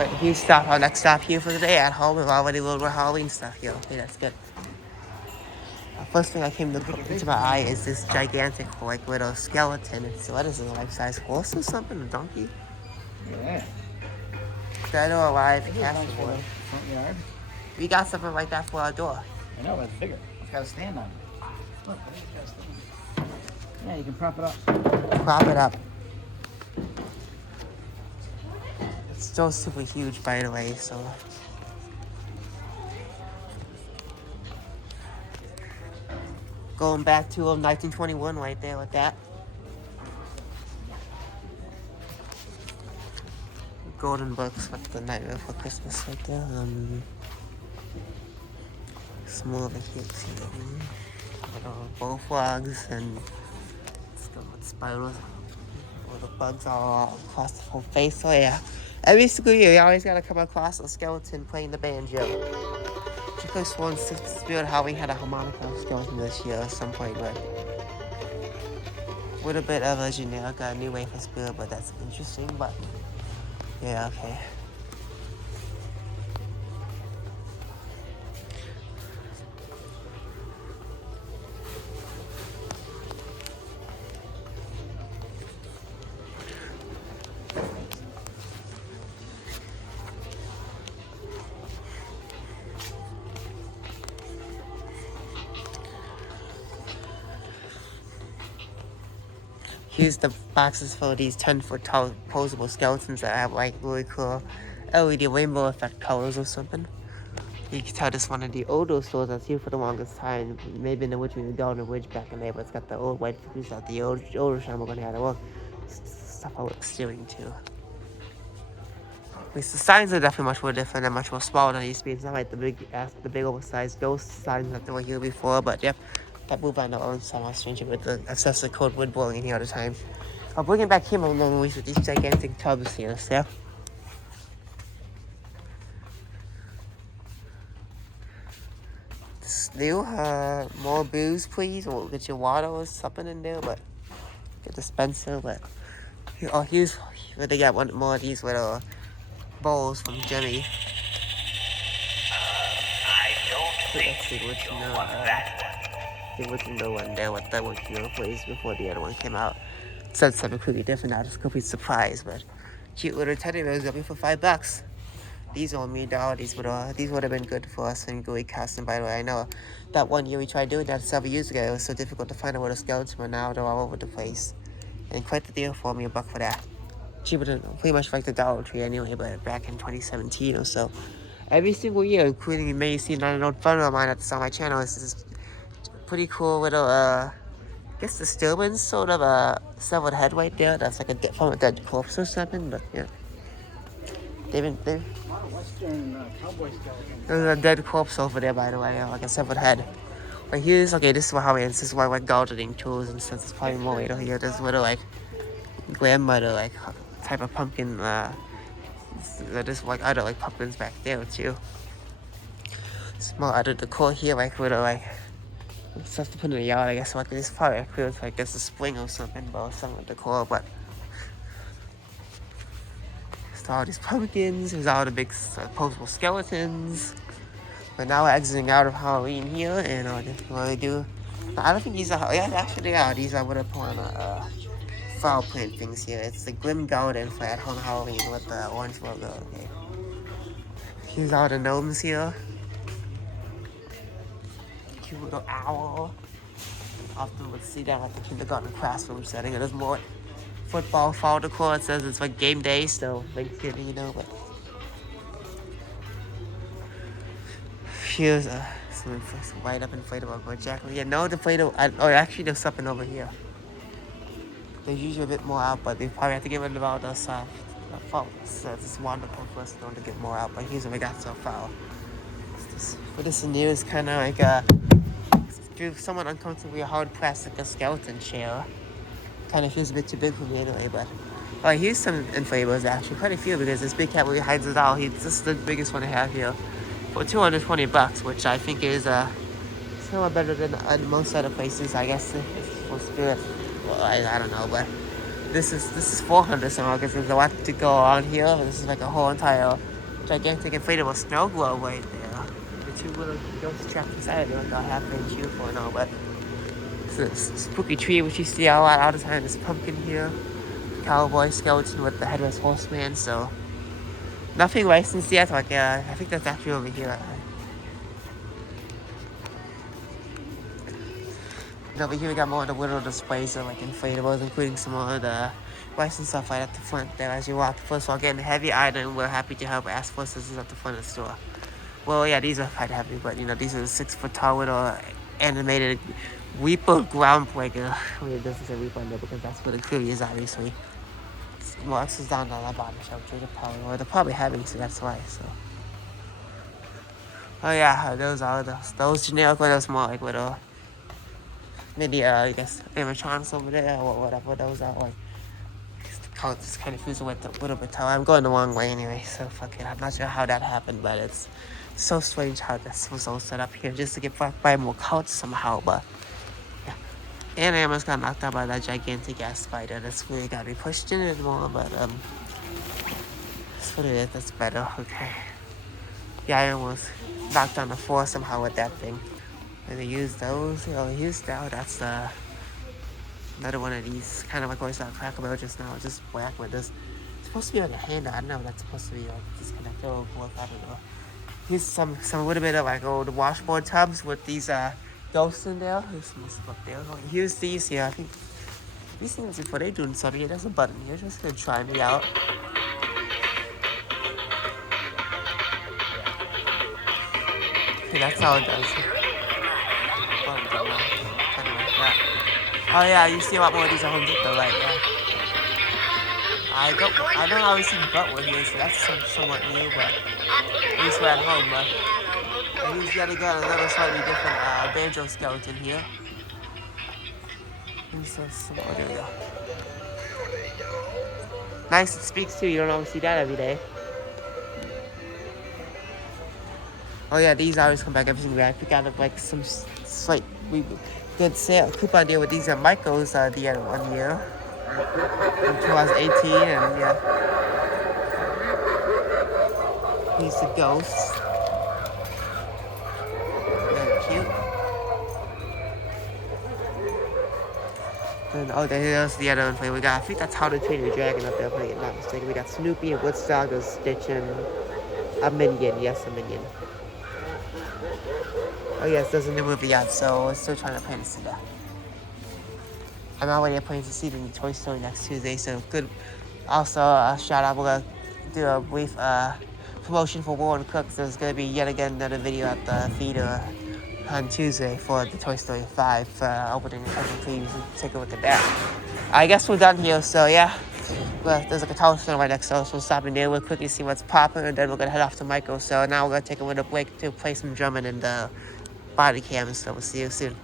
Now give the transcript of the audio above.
But he stopped our next stop here for the day at home. We've already loaded our Halloween stuff here. Okay, that's good. The first thing that came into my eye is this gigantic, like, little skeleton. It's, what is it, a life-size horse or something? A donkey? Yeah. Dead or alive, This is nice for castaway. the front yard. We got something like that for our door. I know, but it's bigger. It's got a stand on it. Look, it's got a stand. Yeah, you can prop it up. Prop it up. It's still super huge, by the way, so. Going back to 1921 right there with that. Golden books with the Nightmare Before Christmas right there. Some more of the kids here. Bullfrogs and spiders. All the bugs all across the whole face. So yeah, every single year you always gotta come across a skeleton playing the banjo. I could have sworn Spirit Halloween had a harmonica skeleton this year at some point, but with a bit of a generic new way for Spirit, but that's interesting. But yeah, okay. Here's the boxes for these 10-foot tall posable skeletons that have like really cool LED rainbow effect colors or something. You can tell this one of the older stores that's here for the longest time. Maybe in the Witch in the Golden Ridge back in there, but it's got the old white figures that the older time we're gonna have to work. Stuff I look steering too. At least the signs are definitely much more different and much more smaller than they used to be. It's not like the big oversized ghost signs that they were here before, but yep. That move on their own somehow strange with the excessive cold wind blowing in here all the time. I'll bring it back here along with these gigantic tubs here, so. Still, more booze, please. Or get your water or something in there, but get the dispenser. But here's where they got one more of these little bowls from Jimmy. Let's see what you know. With the one there, what that one plays before the other one came out. Said something completely different. I was completely surprised, but cute little teddy bears got me for $5. These are $1 these would have been good for us in Gooey Casting. By the way, I know that one year we tried doing that several years ago. It was so difficult to find out where the skeletons were. Now they're all over the place, and quite the deal for me, $1 for that. Cheaper than pretty much like the Dollar Tree anyway, but back in 2017 or so. Every single year, including you may see another old photo of mine that's on my channel. This is pretty cool little, I guess the Stillman's sort of a severed head right there. That's like from a dead corpse or something, but yeah. They've Western cowboy skeleton. There's a dead corpse over there, by the way, like a severed head. But here's, okay, this is how it ends. This is why we're gardening tools and stuff. It's probably more later here. There's a little, like, grandmother, like, type of pumpkin, there's, like, other, like, pumpkins back there, too. Small other decor here, like, little, like, stuff to put in the yard, I guess. Like, this probably feels like it's a spring or something, but some of the decor, but there's all these pumpkins, there's all the big posable skeletons. But now we're exiting out of Halloween here, and I don't think these are, yeah, actually they are. These are what I put on flower plant things here. It's the Grim Garden for at home Halloween with the orange logo. Okay. Here's all the gnomes here. Cute little owl. Often would see that at the kindergarten classroom setting. There's more football fall decor. It says it's like game day, so Thanksgiving, you know. But here's some white up inflatable board jacket. Yeah, no deflatable. Actually, there's something over here. There's usually a bit more out, but they probably have to get rid of all those faults. It's wonderful for us to get more out, but here's what we got so far. For this new is kind of like if someone uncomfortably hard plastic a skeleton chair. Kind of feels a bit too big for me anyway, but here's some inflatables actually, quite a few, because this big cat really hides it all. This is the biggest one I have here for $220, which I think is somewhat better than most other places. I guess for Spirit. Well, I don't know, but This is 400 somehow because there's a lot to go on here. This is like a whole entire gigantic inflatable snow globe right there. The two little ghosts trapped inside it, like all happy and cheerful and all, but it's a spooky tree which you see a lot all the time. This pumpkin here, cowboy skeleton with the headless horseman. So nothing licensed yet. Like I think that's actually over here. And over here we got more of the little displays of like inflatables, including some of the licensed stuff right at the front there as you walk. First of all, getting a heavy item, we're happy to help ask for scissors at the front of the store. Well, yeah, these are quite heavy, but you know, these are the 6-foot tall little animated Reaper Groundbreaker. I mean, it doesn't say Reaper on there because that's what it clearly is, obviously. Marks is down on the bottom shelf, they're probably heavy, so that's why, so. Oh yeah, those are those generic ones, more like little maybe I guess animatronics over there or whatever those are like. The color just kind of fusing with a little bit tall. I'm going the wrong way anyway, so fuck it. I'm not sure how that happened, but it's so strange how this was all set up here just to get by more couch somehow, but yeah. And I almost got knocked out by that gigantic ass spider. That's really got me pushed in it more, but that's what it is. That's better. Okay. Yeah, I almost knocked on the floor somehow with that thing. And they use those. Here's that. That's another one of these. Kind of like what I saw Cracker Barrel just now. Just whack with this. It's supposed to be like a handle. I don't know what that's supposed to be like. Disconnected or what. I don't know. Here's some little bit of like old washboard tubs with these ghosts in there. Here's some stuff up there. Here's these here. I think these things before they doing something. There's a button here. Just gonna try me out. Okay, that's how it does. Oh yeah, you see a lot more of these at Home Depot, right? Yeah. I don't always see Butwood here, so that's somewhat new, but at least we're at home. But here's yet again another slightly different banjo skeleton here. Here's some more. There we go. Nice, it speaks too. You don't always see that every day. Oh yeah, these always come back every single day. I pick out like some slight good sale coupon deal with these at Michael's the other 1 year in 2018, and yeah. Here's the ghosts. Very cute. And oh, there's the other one. We got, I think that's How to Train Your Dragon up there, if I'm not mistaken. We got Snoopy and Woodstock, there's Stitch and a Minion. Yes, a Minion. Oh yes, there's a new movie out, so we're still trying to plan to see that. I'm already planning to see the new Toy Story next Tuesday, so good. Also, shout out, we're going to do a brief promotion for Warren Cooks. There's going to be yet again another video at the theater on Tuesday for the Toy Story 5 opening. Please take a look at that. I guess we're done here, so yeah. Well, there's like a tower store right next door, so we'll stop in there. We'll quickly see what's popping, and then we're going to head off to Michael. So now we're going to take a little break to play some drumming and body cam, so we'll see you soon.